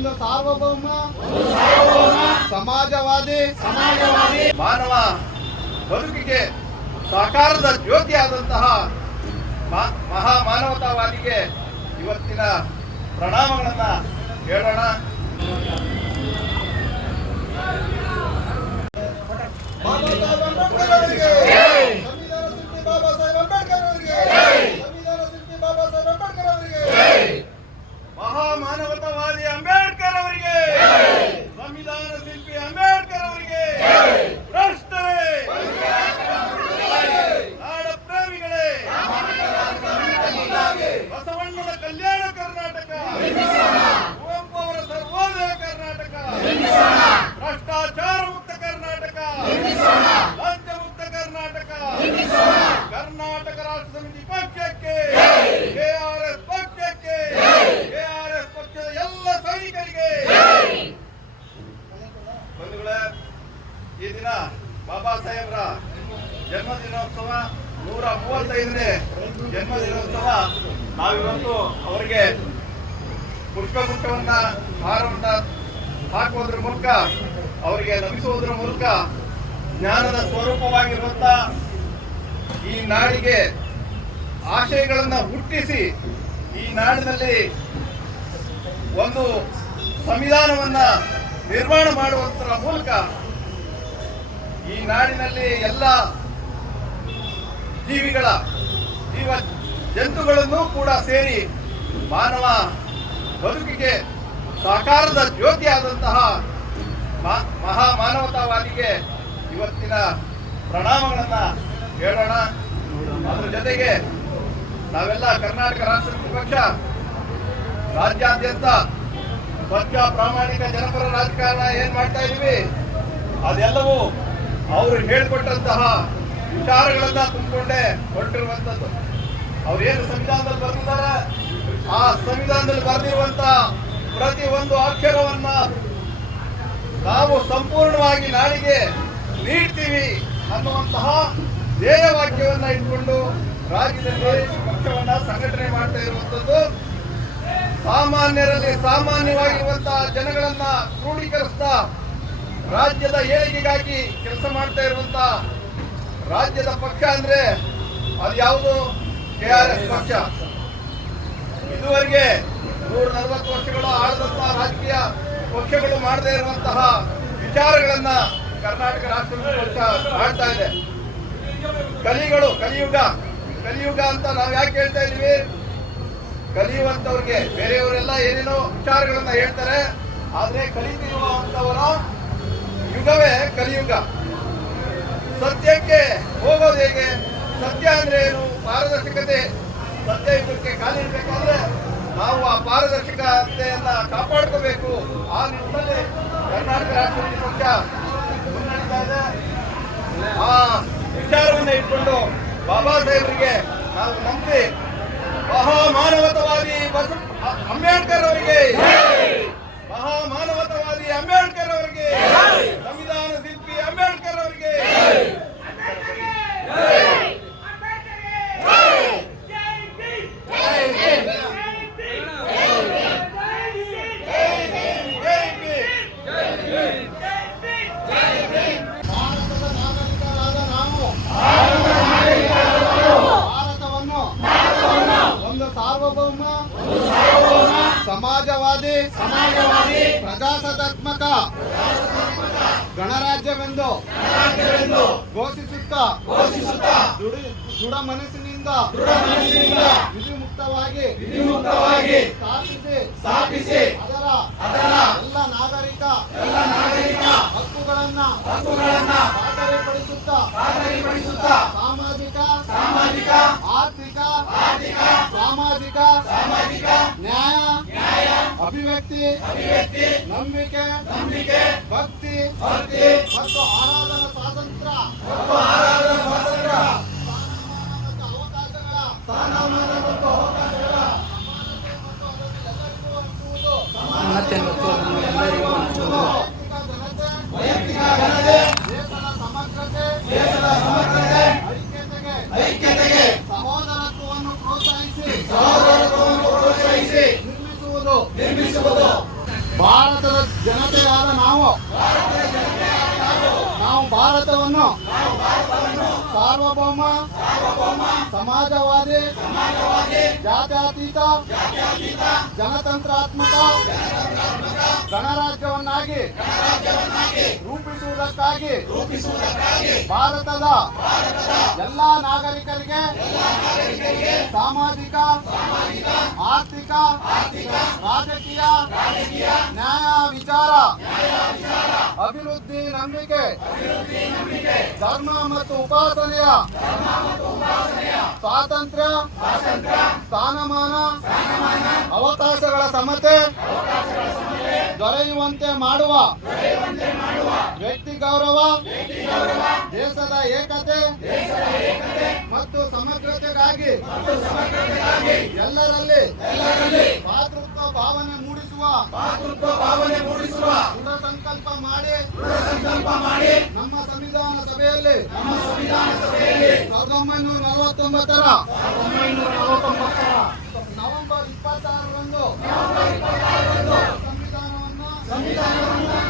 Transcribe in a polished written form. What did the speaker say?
ಒಂದು ಸಾರ್ವಭೌಮ ಸಮಾಜವಾದಿ ಮಾನವ ಬದುಕಿಗೆ ಸಾಕಾರದ ಜ್ಯೋತಿಯಾದಂತಹ ಮಹಾ ಮಾನವತಾವಾದಿಗೆ ಇವತ್ತಿನ ಪ್ರಣಾಮಗಳನ್ನ ಹೇಳೋಣ. ಮಹಾ ಮಾನವತಾವಾದಿ ಅಂಬೇಡ್ಕರ್ ಅವರಿಗೆ, ಸಂವಿಧಾನ ಶಿಲ್ಪಿ ಅಂಬೇಡ್ಕರ್ ಅವರಿಗೆ, ಭ್ರಷ್ಟರೇ, ನಾಡ ಪ್ರೇಮಿಗಳೇ, ಬಸವಣ್ಣನ ಕಲ್ಯಾಣ ಕರ್ನಾಟಕ, ಕುವೆಂಪು ಅವರ ಸರ್ವೋದಯ ಕರ್ನಾಟಕ, ಭ್ರಷ್ಟಾಚಾರ ಮುಕ್ತ ಕರ್ನಾಟಕ, ಲಂಚ ಮುಕ್ತ ಕರ್ನಾಟಕ, ಕರ್ನಾಟಕ ರಾಷ್ಟ್ರ ಸಮಿತಿ ಪಕ್ಷಕ್ಕೆ, ಕೆಆರ್ಎಸ್ ಪಕ್ಷಕ್ಕೆ, ಕೆಆರ್ಎಸ್ ಪಕ್ಷದ ಎಲ್ಲ ಸೈನಿಕರಿಗೆ. ಬಂಧುಗಳೇ, ಈ ದಿನ ಬಾಬಾ ಸಾಹೇಬ್ರ ಜನ್ಮದಿನೋತ್ಸವ 135ನೇ ಜನ್ಮದಿನೋತ್ಸವ. ನಾವಿವತ್ತು ಅವರಿಗೆ ಪುಷ್ಪಗುಚ್ಛವನ್ನ ಹಾರವನ್ನ ಹಾಕುವುದರ ಮೂಲಕ, ಅವರಿಗೆ ನಮಿಸುವುದರ ಮೂಲಕ ಜ್ಞಾನದ ಸ್ವರೂಪವಾಗಿರುವಂತ ಈ ನಾಡಿಗೆ ಆಶಯಗಳನ್ನ ಹುಟ್ಟಿಸಿ ಈ ನಾಡಿನಲ್ಲಿ ಒಂದು ಸಂವಿಧಾನವನ್ನ ನಿರ್ಮಾಣ ಮಾಡುವುದರ ಮೂಲಕ ಈ ನಾಡಿನಲ್ಲಿ ಎಲ್ಲ ಜೀವ ಜಂತುಗಳನ್ನು ಕೂಡ ಸೇರಿ ಮಾನವ ಬದುಕಿಗೆ ಸಾಕಾರದ ಜ್ಯೋತಿಯಾದಂತಹ ಮಹಾ ಮಾನವತಾವಾದಿಗೆ ಇವತ್ತಿನ ಪ್ರಣಾಮಗಳನ್ನ ಹೇಳೋಣ. ಅದರ ಜೊತೆಗೆ ನಾವೆಲ್ಲ ಕರ್ನಾಟಕ ರಾಷ್ಟ್ರ ಸಮಿತಿ ಪಕ್ಷ ರಾಜ್ಯಾದ್ಯಂತ ಸ್ವಚ್ಛ ಪ್ರಾಮಾಣಿಕ ಜನಪರ ರಾಜಕಾರಣ ಏನ್ ಮಾಡ್ತಾ ಇದೀವಿ, ಅದೆಲ್ಲವೂ ಅವರು ಹೇಳಿಕೊಟ್ಟಂತಹ ವಿಚಾರಗಳನ್ನ ತುಂಬಿಕೊಂಡೇ ಹೊರಟಿರುವಂತದ್ದು. ಅವ್ರೇನು ಸಂವಿಧಾನದಲ್ಲಿ ಬರೆದಿದ್ದಾರೆ, ಆ ಸಂವಿಧಾನದಲ್ಲಿ ಬರೆದಿರುವಂತ ಪ್ರತಿ ಒಂದು ಅಕ್ಷರವನ್ನ ನಾವು ಸಂಪೂರ್ಣವಾಗಿ ನಾಡಿಗೆ ನೀಡ್ತೀವಿ ಅನ್ನುವಂತಹ ಧ್ಯೇಯವಾಕ್ಯವನ್ನ ಇಟ್ಕೊಂಡು ರಾಜ್ಯದಲ್ಲಿ ಪಕ್ಷವನ್ನ ಸಂಘಟನೆ ಮಾಡ್ತಾ ಇರುವಂತದ್ದು. ಸಾಮಾನ್ಯರಲ್ಲಿ ಸಾಮಾನ್ಯವಾಗಿರುವಂತಹ ಜನಗಳನ್ನ ಕ್ರೋಢೀಕರಿಸ್ತಾ ರಾಜ್ಯದ ಏಳಿಗೆಗಾಗಿ ಕೆಲಸ ಮಾಡ್ತಾ ಇರುವಂತ ರಾಜ್ಯದ ಪಕ್ಷ ಅಂದ್ರೆ ಅದು ಯಾವುದು? ಕೆಆರ್ಎಸ್ ಪಕ್ಷ. ಇದುವರೆಗೆ 140 ವರ್ಷಗಳು ಆಳದಂತಹ ರಾಜಕೀಯ ಪಕ್ಷಗಳು ಮಾಡದೇ ಇರುವಂತಹ ವಿಚಾರಗಳನ್ನ ಕರ್ನಾಟಕ ರಾಷ್ಟ್ರ ಪಕ್ಷ ಮಾಡ್ತಾ ಇದೆ. ಕಲಿಯುಗ ಅಂತ ನಾವು ಯಾಕೆ ಹೇಳ್ತಾ ಇದೀವಿ? ಕಲಿಯುವಂತವ್ರಿಗೆ ಬೇರೆಯವರೆಲ್ಲ ಏನೇನೋ ವಿಚಾರಗಳನ್ನ ಹೇಳ್ತಾರೆ, ಆದ್ರೆ ಕಲಿತಿರುವಂತವರ ಯುಗವೇ ಕಲಿಯುಗ. ಸತ್ಯಕ್ಕೆ ಹೋಗೋದು ಹೇಗೆ? ಸತ್ಯ ಅಂದ್ರೆ ಏನು? ಪಾರದರ್ಶಕತೆ. ಸತ್ಯ ಯುಗಕ್ಕೆ ಕಾಲಿಡಬೇಕಾದ್ರೆ ನಾವು ಆ ಪಾರದರ್ಶಕತೆಯನ್ನ ಕಾಪಾಡ್ಕೋಬೇಕು. ಆ ನಿಟ್ಟಿನಲ್ಲಿ ಕರ್ನಾಟಕ ರಾಷ್ಟ್ರ ಸಮಿತಿ ಪಕ್ಷ ಮುನ್ನಡೀತಾ ಇದೆ. ಆ ವಿಚಾರವನ್ನ ಇಟ್ಕೊಂಡು ಬಾಬಾ ಸಾಹೇಬರಿಗೆ ನಾವು ನಂಬಿ ಮಹಾಮಾನವತಾವಾದಿ ಅಂಬೇಡ್ಕರ್ ಅವರಿಗೆ, ಮಹಾಮಾನವತಾವಾದಿ ಅಂಬೇಡ್ಕರ್ ಅವರಿಗೆ, ಸಂವಿಧಾನ ಶಿಲ್ಪಿ ಅಂಬೇಡ್ಕರ್ ಅವರಿಗೆ ಸಾರ್ವಭೌಮ ಸಮಾಜವಾದಿ ಪ್ರಜಾಸತ್ತಾತ್ಮಕ ಗಣರಾಜ್ಯವೆಂದು ಘೋಷಿಸುತ್ತಾ ದೃಢ ಮನಸ್ಸಿನಿಂದ ವಿಧಿಮುಕ್ತವಾಗಿ ಸ್ಥಾಪಿಸಿ ಅದರ ಎಲ್ಲ ನಾಗರಿಕ ಹಕ್ಕುಗಳನ್ನ ಖಾತರಿಪಡಿಸುತ್ತಾ ಸಾಮಾಜಿಕ ಆರ್ಥಿಕ ಸಾಮಾಜಿಕ ನ್ಯಾಯ ಅಭಿವ್ಯಕ್ತಿ ನಂಬಿಕೆ ಭಕ್ತಿ ಮತ್ತು ಆರಾಧನಾ ಸ್ವಾತಂತ್ರ್ಯ ದೇಶದ ಸಮಗ್ರತೆ ಐಕ್ಯತೆಗೆ ಸಹೋದರತ್ವವನ್ನು ಪ್ರೋತ್ಸಾಹಿಸಿ ನಿರ್ಮಿಸುವುದು ಭಾರತದ ಜನತೆಯಾದ ನಾವು ಭಾರತವನ್ನು ಸಾರ್ವಭೌಮ ಸಮಾಜವಾದಿ ಜಾತ್ಯತೀತ ಜನತಂತ್ರಾತ್ಮಕ ಗಣರಾಜ್ಯವನ್ನಾಗಿ ರೂಪಿಸುವುದಕ್ಕಾಗಿ ಭಾರತದ ಎಲ್ಲ ನಾಗರಿಕರಿಗೆ ಸಾಮಾಜಿಕ ಆರ್ಥಿಕ ರಾಜಕೀಯ ನ್ಯಾಯ ವಿಚಾರ ಅಭಿವೃದ್ಧಿ ನಂಬಿಕೆ ಧರ್ಮ ಮತ್ತು ಉಪಾಸನೆಯ ಸ್ವಾತಂತ್ರ್ಯ ಸ್ಥಾನಮಾನ ಅವಕಾಶಗಳ ಸಮತೆ ದೊರೆಯುವಂತೆ ಮಾಡುವ ವ್ಯಕ್ತಿ ಗೌರವ ದೇಶದ ಏಕತೆ ಮತ್ತು ಸಮಗ್ರತೆಗಾಗಿ ಎಲ್ಲರಲ್ಲಿ ಮಾತೃತ್ವ ಭಾವನೆ ಮೂಡಿಸುವ ದೃಢ ಸಂಕಲ್ಪ ಮಾಡಿ ನಮ್ಮ ಸಂವಿಧಾನ ಸಭೆಯಲ್ಲಿ 1949ರ ನವೆಂಬರ್ 26ರಂದು ಸಂವಿಧಾನವನ್ನು